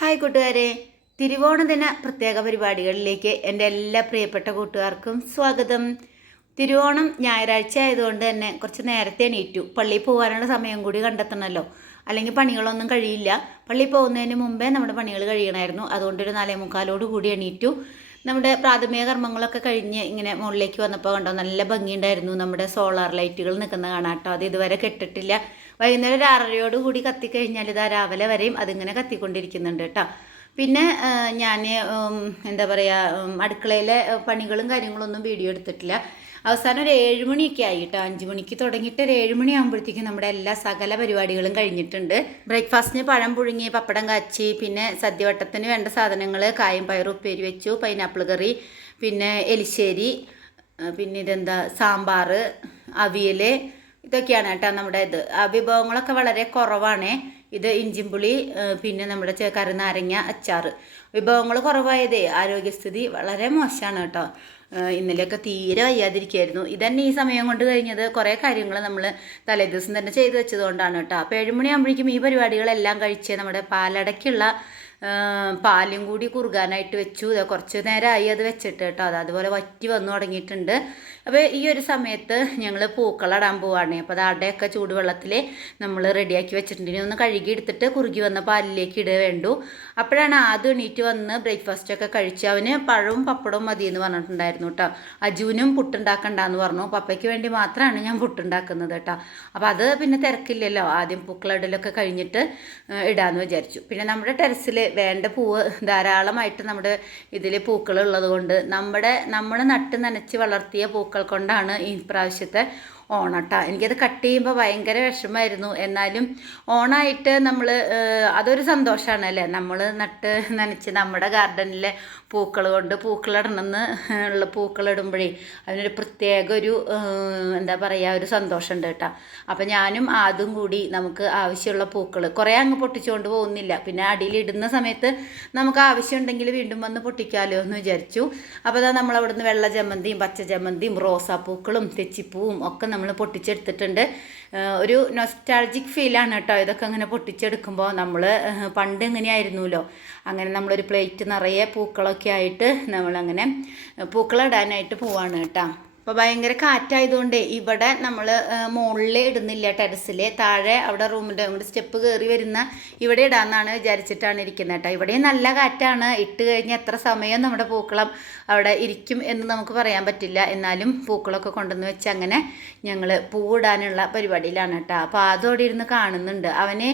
Hi കൂട്ടുകാരെ. തിരുവോണദിന പ്രത്യേക പരിപാടികളിലേക്ക് എന്റെ എല്ലാ പ്രിയപ്പെട്ട കൂട്ടുകാർക്കും സ്വാഗതം. തിരുവോണം ഞായറാഴ്ച ആയതുകൊണ്ട് തന്നെ കുറച്ച് നേരത്തെ എണീറ്റു. പള്ളിയിൽ പോകാനുള്ള സമയം കൂടി കണ്ടെത്തണമല്ലോ. അല്ലെങ്കിൽ പണികളൊന്നും കഴിയില്ല. പള്ളിയിൽ പോകുന്നതിന് മുമ്പേ നമ്മുടെ പണികൾ കഴിയണമായിരുന്നു. അതുകൊണ്ട് ഒരു നാലേ മുക്കാലോട് കൂടി എണീറ്റു. നമ്മുടെ പ്രാഥമിക കർമ്മങ്ങളൊക്കെ കഴിഞ്ഞ് ഇങ്ങനെ മുകളിലേക്ക് വന്നപ്പോൾ കണ്ടോ നല്ല ഭംഗിയുണ്ടായിരുന്നു. നമ്മുടെ സോളാർ ലൈറ്റുകൾ നിൽക്കുന്ന കാണാം കേട്ടോ. അത് ഇതുവരെ കെട്ടിട്ടില്ല. വൈകുന്നേരം ഒരു ആറരയോട് കൂടി കത്തിക്കഴിഞ്ഞാൽ ഇതാ രാവിലെ വരെയും അതിങ്ങനെ കത്തിക്കൊണ്ടിരിക്കുന്നുണ്ട് കേട്ടോ. പിന്നെ ഞാൻ എന്താ പറയുക അടുക്കളയിലെ പണികളും കാര്യങ്ങളൊന്നും വീഡിയോ എടുത്തിട്ടില്ല. അവസാനം ഒരു ഏഴ് മണിയൊക്കെ കേട്ടോ. അഞ്ച് മണിക്ക് തുടങ്ങിയിട്ട് ഒരു ഏഴ് മണിയാകുമ്പോഴത്തേക്കും നമ്മുടെ എല്ലാ സകല പരിപാടികളും കഴിഞ്ഞിട്ടുണ്ട്. ബ്രേക്ക്ഫാസ്റ്റിന് പഴം പുഴുങ്ങി പപ്പടം കാച്ചി പിന്നെ സദ്യവട്ടത്തിന് വേണ്ട സാധനങ്ങൾ കായും പയറും ഉപ്പേരി വെച്ചു പൈനാപ്പിൾ കറി പിന്നെ എലിശ്ശേരി പിന്നെ ഇതെന്താ സാമ്പാർ അവിയൽ ഇതൊക്കെയാണ് കേട്ടോ നമ്മുടെ ഇത്. വിഭവങ്ങളൊക്കെ വളരെ കുറവാണ്. ഇത് ഇഞ്ചിമ്പുളി പുളി പിന്നെ നമ്മുടെ കരുനാരങ്ങ അച്ചാർ വിഭവങ്ങൾ കുറവായതേ ആരോഗ്യസ്ഥിതി വളരെ മോശമാണ് കേട്ടോ. ഇന്നലെയൊക്കെ തീരെ വയ്യാതിരിക്കുകയായിരുന്നു ഇതന്നെ ഈ സമയം കൊണ്ട് കഴിഞ്ഞത് കുറേ കാര്യങ്ങൾ നമ്മൾ തലേദിവസം തന്നെ ചെയ്തു വെച്ചതുകൊണ്ടാണ് കേട്ടോ. അപ്പോൾ ഏഴുമണിയാകുമ്പോഴേക്കും ഈ പരിപാടികളെല്ലാം കഴിച്ച് നമ്മുടെ പാലടയ്ക്കുള്ള പാലും കൂടി കുറുകാനായിട്ട് വെച്ചു. കുറച്ച് നേരമായി അത് വെച്ചിട്ട് കേട്ടോ. അത് അതുപോലെ വറ്റി വന്നു തുടങ്ങിയിട്ടുണ്ട്. അപ്പോൾ ഈ ഒരു സമയത്ത് ഞങ്ങൾ പൂക്കളടാൻ പോവാണ്. അപ്പോൾ അത് ചൂടുവെള്ളത്തിൽ നമ്മൾ റെഡിയാക്കി വെച്ചിട്ടുണ്ട്. ഇനി ഒന്ന് കഴുകി എടുത്തിട്ട് കുറുകി വന്ന പാലിലേക്ക് ഇടുക വേണ്ടു. അപ്പോഴാണ് ആദ്യം എണീറ്റ് വന്ന് ബ്രേക്ക്ഫാസ്റ്റ് ഒക്കെ കഴിച്ച് അവന് പഴവും പപ്പടവും മതി എന്ന് പറഞ്ഞിട്ടുണ്ടായിരുന്നു കേട്ടോ. അജുവിനും പുട്ടുണ്ടാക്കണ്ടെന്ന് പറഞ്ഞു. പപ്പയ്ക്ക് വേണ്ടി മാത്രമാണ് ഞാൻ പുട്ടുണ്ടാക്കുന്നത് കേട്ടോ. അപ്പോൾ അത് പിന്നെ തിരക്കില്ലല്ലോ. ആദ്യം പൂക്കളിടലൊക്കെ കഴിഞ്ഞിട്ട് ഇടാമെന്ന് വിചാരിച്ചു. പിന്നെ നമ്മുടെ ടെറസിൽ വേണ്ട പൂവ് ധാരാളമായിട്ട് നമ്മുടെ ഇതിൽ പൂക്കൾ ഉള്ളത് കൊണ്ട് നമ്മുടെ നമ്മൾ നട്ട് നനച്ച് വളർത്തിയ പൂക്കൾ കൊണ്ടാണ് ഈ പ്രാവശ്യത്തെ ഓണട്ട. എനിക്കത് കട്ട് ചെയ്യുമ്പോൾ ഭയങ്കര വിഷമമായിരുന്നു എന്നാലും ഓണായിട്ട് നമ്മൾ അതൊരു സന്തോഷമാണ് അല്ലേ നമ്മൾ നട്ട് നനച്ച് നമ്മുടെ ഗാർഡനിലെ പൂക്കൾ കൊണ്ട് പൂക്കളിടണമെന്ന് ഉള്ള പൂക്കളിടുമ്പോഴേ അതിനൊരു പ്രത്യേക ഒരു എന്താ പറയുക ഒരു സന്തോഷമുണ്ട് കേട്ടോ. അപ്പം ഞാനും ആദ്യം കൂടി നമുക്ക് ആവശ്യമുള്ള പൂക്കൾ കുറേ അങ്ങ് പൊട്ടിച്ചുകൊണ്ട് പോകുന്നില്ല. പിന്നെ അടിയിൽ ഇടുന്ന സമയത്ത് നമുക്ക് ആവശ്യമുണ്ടെങ്കിൽ വീണ്ടും വന്ന് പൊട്ടിക്കാമല്ലോ എന്ന് വിചാരിച്ചു. അപ്പോൾ അതാ നമ്മൾ അവിടുന്ന് വെള്ള ജമന്തിയും പച്ച ജമന്തിയും റോസാപ്പൂക്കളും തെച്ചിപ്പൂവും ഒക്കെ നമ്മൾ പൊട്ടിച്ചെടുത്തിട്ടുണ്ട്. ഏഹ് ഒരു നൊസ്റ്റാൾജിക് ഫീലാണ് കേട്ടോ ഇതൊക്കെ അങ്ങനെ പൊട്ടിച്ചെടുക്കുമ്പോൾ നമ്മൾ പണ്ട് എങ്ങനെയായിരുന്നല്ലോ അങ്ങനെ നമ്മളൊരു പ്ലേറ്റ് നിറയെ പൂക്കളൊക്കെ ആയിട്ട് നമ്മളങ്ങനെ പൂക്കളിടാനായിട്ട് പോവാണ് കേട്ടോ. അപ്പോൾ ഭയങ്കര കാറ്റായതുകൊണ്ട് ഇവിടെ നമ്മൾ മുകളിൽ ഇടുന്നില്ല ടെറസിൽ താഴെ അവിടെ റൂമിന്റെ അങ്ങോട്ട് സ്റ്റെപ്പ് കയറി വരുന്ന ഇവിടെ ഇടാമെന്നാണ് വിചാരിച്ചിട്ടാണ് ഇരിക്കുന്നത് കേട്ടോ. ഇവിടെയും നല്ല കാറ്റാണ്. ഇട്ട് കഴിഞ്ഞ് എത്ര സമയം നമ്മുടെ പൂക്കളം അവിടെ ഇരിക്കും എന്ന് നമുക്ക് പറയാൻ പറ്റില്ല. എന്നാലും പൂക്കളൊക്കെ കൊണ്ടുവന്ന് വെച്ച് അങ്ങനെ ഞങ്ങൾ പൂവിടാനുള്ള പരിപാടിയിലാണ് കേട്ടോ. അപ്പോൾ അതോടെ ഇരുന്ന് കാണുന്നുണ്ട്. അവനെ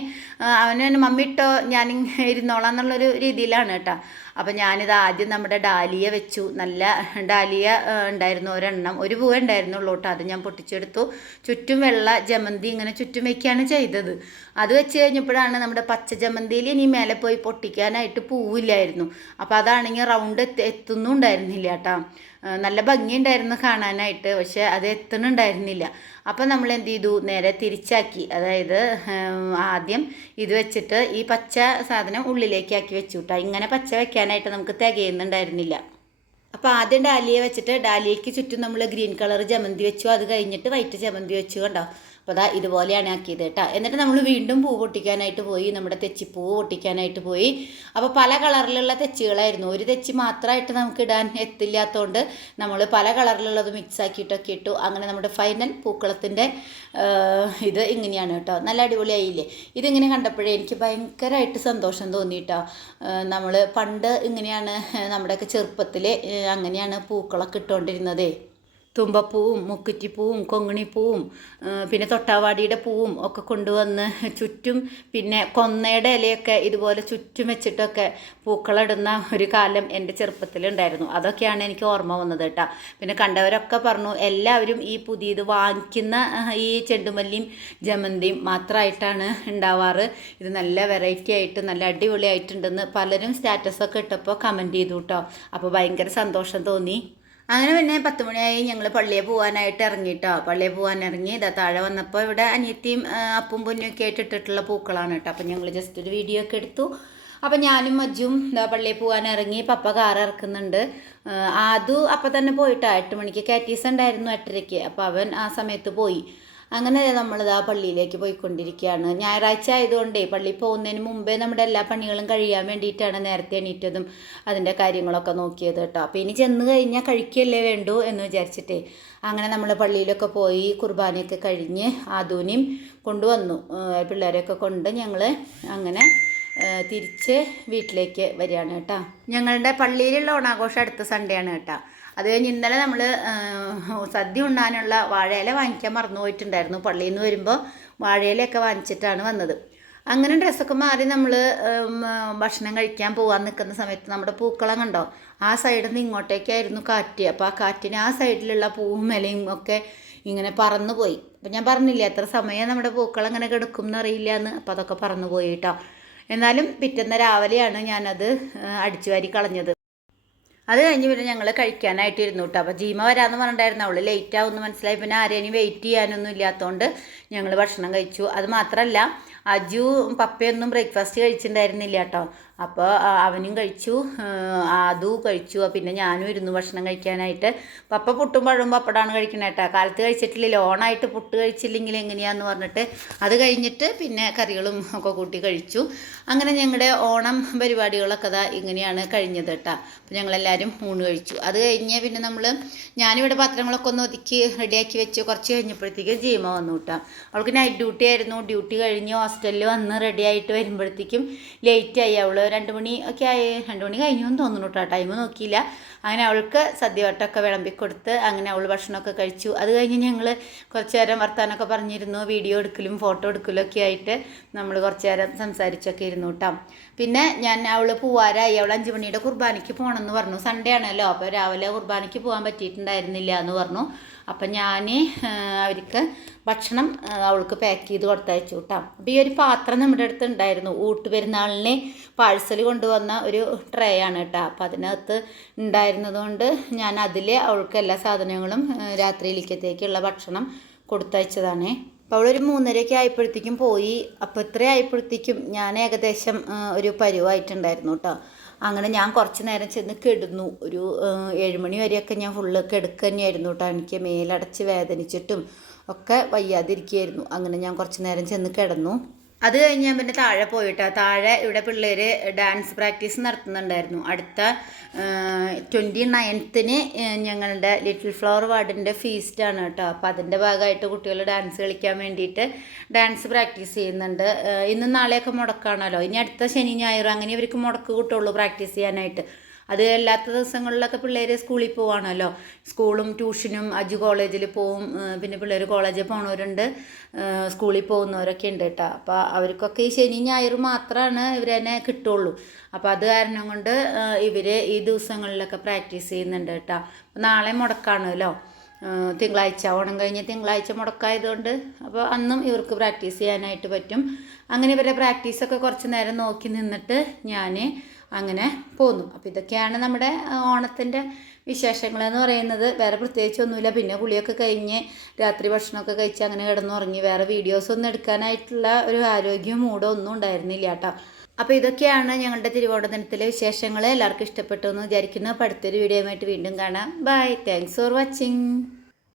അവന് മമ്മി ഇട്ടോ ഞാൻ ഇരുന്നോളാം എന്നുള്ളൊരു രീതിയിലാണ് കേട്ടോ. അപ്പം ഞാനിത് ആദ്യം നമ്മുടെ ഡാലിയ വെച്ചു. നല്ല ഡാലിയ ഉണ്ടായിരുന്നു. ഒരെണ്ണം. ഒരു പൂവേ ഉണ്ടായിരുന്നുള്ളൂ കേട്ടോ. അത് ഞാൻ പൊട്ടിച്ചെടുത്തു. ചുറ്റും വെള്ള ജമന്തി ഇങ്ങനെ ചുറ്റും വയ്ക്കുകയാണ് ചെയ്തത്. അത് വെച്ച് കഴിഞ്ഞപ്പോഴാണ് നമ്മുടെ പച്ച ജമന്തിയിൽ ഇനി മേലെ പോയി പൊട്ടിക്കാനായിട്ട് പൂവില്ലായിരുന്നു. അപ്പോൾ അതാണെങ്കിൽ റൗണ്ട് എത്തുന്നുണ്ടായിരുന്നില്ല കേട്ടോ. നല്ല ഭംഗിയുണ്ടായിരുന്നു കാണാനായിട്ട് പക്ഷെ അത് എത്തണുണ്ടായിരുന്നില്ല. അപ്പം നമ്മൾ എന്ത് ചെയ്തു നേരെ തിരിച്ചാക്കി. അതായത് ആദ്യം ഇത് വെച്ചിട്ട് ഈ പച്ച സാധനം ഉള്ളിലേക്ക് ആക്കി വെച്ചു കേട്ടോ ഇങ്ങനെ പച്ച വെക്കാനായിട്ട് നമുക്ക് തികയുന്നുണ്ടായിരുന്നില്ല. അപ്പോൾ ആദ്യം ഡാലിയെ വെച്ചിട്ട് ഡാലിയയ്ക്ക് ചുറ്റും നമ്മൾ ഗ്രീൻ കളർ ജമന്തി വെച്ചു. അത് കഴിഞ്ഞിട്ട് വൈറ്റ് ജമന്തി വെച്ചു കണ്ടോ? അപ്പോൾ അതാ ഇതുപോലെയാണ് ആക്കിയത് കേട്ടോ. എന്നിട്ട് നമ്മൾ വീണ്ടും പൂ പൊട്ടിക്കാനായിട്ട് പോയി നമ്മുടെ തെച്ചിപ്പൂ പൊട്ടിക്കാനായിട്ട് പോയി. അപ്പോൾ പല കളറിലുള്ള തെച്ചികളായിരുന്നു. ഒരു തെച്ചി മാത്രമായിട്ട് നമുക്ക് ഇടാൻ എത്തില്ലാത്തതുകൊണ്ട് നമ്മൾ പല കളറിലുള്ളത് മിക്സ് ആക്കിയിട്ടൊക്കെ ഇട്ടു. അങ്ങനെ നമ്മുടെ ഫൈനൽ പൂക്കളത്തിന്റെ ഇത് ഇങ്ങനെയാണ് കേട്ടോ. നല്ല അടിപൊളിയായില്ലേ? ഇതിങ്ങനെ കണ്ടപ്പോഴേ എനിക്ക് ഭയങ്കരമായിട്ട് സന്തോഷം തോന്നി കേട്ടോ നമ്മൾ പണ്ട് ഇങ്ങനെയാണ് നമ്മുടെയൊക്കെ ചെറുപ്പത്തിൽ അങ്ങനെയാണ് പൂക്കളൊക്കെ ഇട്ടുകൊണ്ടിരുന്നതേ തുമ്പപ്പൂവും മുക്കുറ്റിപ്പൂവും കൊങ്ങിണിപ്പൂവും പിന്നെ തൊട്ടാവാടിയുടെ പൂവും ഒക്കെ കൊണ്ടുവന്ന് ചുറ്റും പിന്നെ കൊന്നയുടെ ഇലയൊക്കെ ഇതുപോലെ ചുറ്റും വെച്ചിട്ടൊക്കെ പൂക്കളിടുന്ന ഒരു കാലം എന്റെ ചെറുപ്പത്തിലുണ്ടായിരുന്നു. അതൊക്കെയാണ് എനിക്ക് ഓർമ്മ വന്നത് കേട്ടോ. പിന്നെ കണ്ടവരൊക്കെ പറഞ്ഞു എല്ലാവരും ഈ പുതിയത് വാങ്ങിക്കുന്ന ഈ ചെണ്ടുമല്ലിയും ജമന്തിയും മാത്രമായിട്ടാണ് ഉണ്ടാവാറ്. ഇത് നല്ല വെറൈറ്റി ആയിട്ട് നല്ല അടിപൊളിയായിട്ടുണ്ടെന്ന് പലരും സ്റ്റാറ്റസൊക്കെ ഇട്ടപ്പോൾ കമന്റ് ചെയ്തു കേട്ടോ. അപ്പോൾ ഭയങ്കര സന്തോഷം തോന്നി. അങ്ങനെ പിന്നെ പത്ത് മണിയായി ഞങ്ങൾ പള്ളിയിൽ പോകാനായിട്ട് ഇറങ്ങിട്ടോ. പള്ളിയിൽ പോകാൻ ഇറങ്ങി. ഇതാ താഴെ വന്നപ്പോൾ ഇവിടെ അനിയത്തിയും അപ്പും പൊന്നൊക്കെ ആയിട്ട് ഇട്ടിട്ടുള്ള പൂക്കളാണ് കേട്ടോ. അപ്പം ഞങ്ങൾ ജസ്റ്റ് ഒരു വീഡിയോ ഒക്കെ എടുത്തു. അപ്പം ഞാനും മജ്ജും എന്താ പള്ളിയിൽ പോകാൻ ഇറങ്ങി. പപ്പ കാർ ഇറക്കുന്നുണ്ട്. ആദു അപ്പം തന്നെ പോയിട്ടാ. എട്ട് മണിക്ക് കാറ്റീസ് ഉണ്ടായിരുന്നു എട്ടരയ്ക്ക്. അപ്പം അവൻ ആ സമയത്ത് പോയി. അങ്ങനെ നമ്മളിതാ പള്ളിയിലേക്ക് പോയിക്കൊണ്ടിരിക്കുകയാണ്. ഞായറാഴ്ച ആയതുകൊണ്ടേ പള്ളി പോകുന്നതിന് മുമ്പേ നമ്മുടെ എല്ലാ പണികളും കഴിയാൻ വേണ്ടിയിട്ടാണ് നേരത്തെ എണീറ്റതും അതിന്റെ കാര്യങ്ങളൊക്കെ നോക്കിയത് കേട്ടോ. അപ്പോൾ ഇനി ചെന്ന് കഴിഞ്ഞാൽ കഴിക്കുകയല്ലേ വേണ്ടൂ എന്ന് വിചാരിച്ചിട്ടേ അങ്ങനെ നമ്മൾ പള്ളിയിലൊക്കെ പോയി കുർബാനയൊക്കെ കഴിഞ്ഞ് ആദൂനിയും കൊണ്ടുവന്നു. പിള്ളേരെയൊക്കെ കൊണ്ട് ഞങ്ങൾ അങ്ങനെ തിരിച്ച് വീട്ടിലേക്ക് വരികയാണ് കേട്ടോ. ഞങ്ങളുടെ പള്ളിയിലുള്ള ഓണാഘോഷം അടുത്ത സൺഡേ ആണ് കേട്ടോ. അത് കഴിഞ്ഞ് ഇന്നലെ നമ്മൾ സദ്യ ഉണ്ണാനുള്ള വാഴയില വാങ്ങിക്കാൻ മറന്നു പോയിട്ടുണ്ടായിരുന്നു. പള്ളിയിൽ നിന്ന് വരുമ്പോൾ വാഴയിലയൊക്കെ വാങ്ങിച്ചിട്ടാണ് വന്നത്. അങ്ങനെ ഡ്രസ്സൊക്കെ മാറി നമ്മൾ ഭക്ഷണം കഴിക്കാൻ പോകാൻ നിൽക്കുന്ന സമയത്ത് നമ്മുടെ പൂക്കളം കണ്ടോ? ആ സൈഡിൽ നിന്ന് ഇങ്ങോട്ടേക്കായിരുന്നു കാറ്റ്. അപ്പോൾ ആ കാറ്റിന് ആ സൈഡിലുള്ള പൂവും ഇലയും ഒക്കെ ഇങ്ങനെ പറന്നു പോയി. അപ്പം ഞാൻ പറഞ്ഞില്ലേ എത്ര സമയം നമ്മുടെ പൂക്കളം ഇങ്ങനെ കിടക്കും എന്നറിയില്ല എന്ന് അപ്പോൾ അതൊക്കെ പറന്നു പോയി കേട്ടോ. എന്നാലും പിറ്റേന്ന് രാവിലെയാണ് ഞാനത് അടിച്ചു വാരി കളഞ്ഞത്. അത് കഴിഞ്ഞ് പിന്നെ ഞങ്ങൾ കഴിക്കാനായിട്ട് ഇരുന്നു കേട്ടോ അപ്പോൾ ജീമ വരാമെന്ന് പറഞ്ഞിട്ടുണ്ടായിരുന്നു. അവൾ ലേറ്റ് ആവുമെന്ന് മനസ്സിലായി. പിന്നെ ആരെയും വെയിറ്റ് ചെയ്യാനൊന്നും ഇല്ലാത്തതുകൊണ്ട് ഞങ്ങൾ ഭക്ഷണം കഴിച്ചു. അത് മാത്രമല്ല അജു പപ്പയൊന്നും ബ്രേക്ക്ഫാസ്റ്റ് കഴിച്ചിട്ടുണ്ടായിരുന്നില്ല കേട്ടോ അപ്പോൾ അവനും കഴിച്ചു. അതു കഴിച്ചു. പിന്നെ ഞാനും ഇരുന്നു ഭക്ഷണം കഴിക്കാനായിട്ട്. പപ്പ പുട്ടും പഴവും പപ്പടാണ് കഴിക്കണേ കേട്ടോ കാലത്ത് കഴിച്ചിട്ടില്ലല്ലോ. ഓണായിട്ട് പുട്ട് കഴിച്ചില്ലെങ്കിൽ എങ്ങനെയാന്ന് പറഞ്ഞിട്ട് അത് കഴിഞ്ഞിട്ട് പിന്നെ കറികളും ഒക്കെ കൂട്ടി കഴിച്ചു. അങ്ങനെ ഞങ്ങളുടെ ഓണം പരിപാടികളൊക്കെ അതാ ഇങ്ങനെയാണ് കഴിഞ്ഞത് കേട്ടോ അപ്പോൾ ഞങ്ങളെല്ലാവരും ഊണ് കഴിച്ചു. അത് കഴിഞ്ഞ് പിന്നെ നമ്മൾ ഞാനിവിടെ പാത്രങ്ങളൊക്കെ ഒന്ന് ഒതുക്കി റെഡിയാക്കി വെച്ച്. കുറച്ച് കഴിഞ്ഞപ്പോഴത്തേക്ക് ജീമ വന്നു കേട്ടോ അവൾക്ക് നൈറ്റ് ഡ്യൂട്ടി ആയിരുന്നു. ഡ്യൂട്ടി കഴിഞ്ഞ് ഹോസ്റ്റലിൽ വന്ന് റെഡി ആയിട്ട് വരുമ്പോഴത്തേക്കും ആയി. അവൾ രണ്ട് മണി ഒക്കെ ആയി. രണ്ട് മണി കഴിഞ്ഞു എന്ന് തോന്നുന്നു കേട്ടോ ടൈം നോക്കിയില്ല. അങ്ങനെ അവൾക്ക് സദ്യവട്ടമൊക്കെ വിളമ്പി കൊടുത്ത് അങ്ങനെ അവൾ ഭക്ഷണമൊക്കെ കഴിച്ചു. അത് കഴിഞ്ഞ് ഞങ്ങൾ കുറച്ച് നേരം വർത്താനമൊക്കെ പറഞ്ഞിരുന്നു. വീഡിയോ എടുക്കലും ഫോട്ടോ എടുക്കലും ഒക്കെ ആയിട്ട് നമ്മൾ കുറച്ച് നേരം സംസാരിച്ചൊക്കെ ഇരുന്നു കേട്ടോ പിന്നെ ഞാൻ അവൾ പൂവാരായി. അവൾ അഞ്ച് മണിയുടെ കുർബാനയ്ക്ക് പോകണമെന്ന് പറഞ്ഞു. സൺഡേ ആണല്ലോ. അപ്പോൾ രാവിലെ കുർബാനയ്ക്ക് പോകാൻ പറ്റിയിട്ടുണ്ടായിരുന്നില്ല എന്ന് പറഞ്ഞു. അപ്പം ഞാൻ അവർക്ക് ഭക്ഷണം അവൾക്ക് പാക്ക് ചെയ്ത് കൊടുത്തയച്ചു കേട്ടോ അപ്പോൾ ഈ ഒരു പാത്രം നമ്മുടെ അടുത്ത് ഉണ്ടായിരുന്നു. ഊട്ട് പെരുന്നാളിന് പാഴ്സൽ കൊണ്ടുവന്ന ഒരു ട്രേ ആണ് കേട്ടോ അപ്പം അതിനകത്ത് ഉണ്ടായിരുന്നതുകൊണ്ട് ഞാൻ അതിൽ അവൾക്ക് എല്ലാ സാധനങ്ങളും രാത്രിയിലേക്കത്തേക്കുള്ള ഭക്ഷണം കൊടുത്തയച്ചതാണ്. അപ്പോൾ അവളൊരു മൂന്നരയൊക്കെ ആയപ്പോഴത്തേക്കും പോയി. അപ്പോൾ ഇത്ര ആയപ്പോഴത്തേക്കും ഞാൻ ഏകദേശം ഒരു പരുവായിട്ടുണ്ടായിരുന്നു കേട്ടോ അങ്ങനെ ഞാൻ കുറച്ച് നേരം ചെന്ന് കിടന്നു. ഒരു ഏഴുമണി ഏഴ് മണി വരെയൊക്കെ ഞാൻ ഫുള്ള് കിടക്കുക തന്നെയായിരുന്നു കേട്ടോ എനിക്ക് മേലടച്ച് വേദനിച്ചിട്ടും ഒക്കെ വയ്യാതിരിക്കുകയായിരുന്നു. അങ്ങനെ ഞാൻ കുറച്ച് നേരം ചെന്ന് കിടന്നു. അത് കഴിഞ്ഞ് ഞാൻ പിന്നെ താഴെ പോയിട്ടാ. താഴെ ഇവിടെ പിള്ളേർ ഡാൻസ് പ്രാക്ടീസ് നടത്തുന്നുണ്ടായിരുന്നു. അടുത്ത ട്വന്റി നയൻത്തിന് ഞങ്ങളുടെ ലിറ്റിൽ ഫ്ലവർ വാർഡിന്റെ ഫീസ്റ്റാണ് കേട്ടോ. അപ്പോൾ അതിന്റെ ഭാഗമായിട്ട് കുട്ടികൾ ഡാൻസ് കളിക്കാൻ വേണ്ടിയിട്ട് ഡാൻസ് പ്രാക്ടീസ് ചെയ്യുന്നുണ്ട്. ഇന്നും നാളെയൊക്കെ മുടക്കാണല്ലോ. ഇനി അടുത്ത ശനി ഞായറും അങ്ങനെ ഇവർക്ക് മുടക്ക് കിട്ടുള്ളൂ പ്രാക്ടീസ് ചെയ്യാനായിട്ട്. അത് അല്ലാത്ത ദിവസങ്ങളിലൊക്കെ പിള്ളേർ സ്കൂളിൽ പോവാണല്ലോ. സ്കൂളും ട്യൂഷനും അജു കോളേജിൽ പോവും പിന്നെ പിള്ളേർ കോളേജിൽ പോണവരുണ്ട് സ്കൂളിൽ പോകുന്നവരൊക്കെ ഉണ്ട് കേട്ടോ. അപ്പോൾ അവർക്കൊക്കെ ഈ ശനി ഞായർ മാത്രമാണ് ഇവരെന്നെ കിട്ടുള്ളൂ. അപ്പോൾ അത് കാരണം കൊണ്ട് ഇവർ ഈ ദിവസങ്ങളിലൊക്കെ പ്രാക്ടീസ് ചെയ്യുന്നുണ്ട് കേട്ടോ. നാളെ മുടക്കാണല്ലോ തിങ്കളാഴ്ച ഓണം കഴിഞ്ഞ് തിങ്കളാഴ്ച മുടക്കായതുകൊണ്ട് അപ്പോൾ അന്നും ഇവർക്ക് പ്രാക്ടീസ് ചെയ്യാനായിട്ട് പറ്റും. അങ്ങനെ ഇവരുടെ പ്രാക്ടീസൊക്കെ കുറച്ച് നേരം നോക്കി നിന്നിട്ട് ഞാൻ അങ്ങനെ പോന്നു അപ്പോൾ ഇതൊക്കെയാണ് നമ്മുടെ ഓണത്തിന്റെ വിശേഷങ്ങളെന്ന് പറയുന്നത്. വേറെ പ്രത്യേകിച്ചൊന്നുമില്ല പിന്നെ കുളിയൊക്കെ കഴിഞ്ഞ് രാത്രി ഭക്ഷണമൊക്കെ കഴിച്ച് അങ്ങനെ കിടന്നുറങ്ങി. വേറെ വീഡിയോസ് ഒന്നും എടുക്കാനായിട്ടുള്ള ഒരു ആരോഗ്യ മൂടോ ഒന്നും ഉണ്ടായിരുന്നില്ല കേട്ടോ. അപ്പോൾ ഇതൊക്കെയാണ് ഞങ്ങളുടെ തിരുവോണ ദിനത്തിലെ വിശേഷങ്ങൾ എല്ലാവർക്കും ഇഷ്ടപ്പെട്ടു എന്ന് വിചാരിക്കുന്നു. അപ്പോൾ അടുത്തൊരു വീഡിയോയുമായിട്ട് വീണ്ടും കാണാം. Bye thanks for watching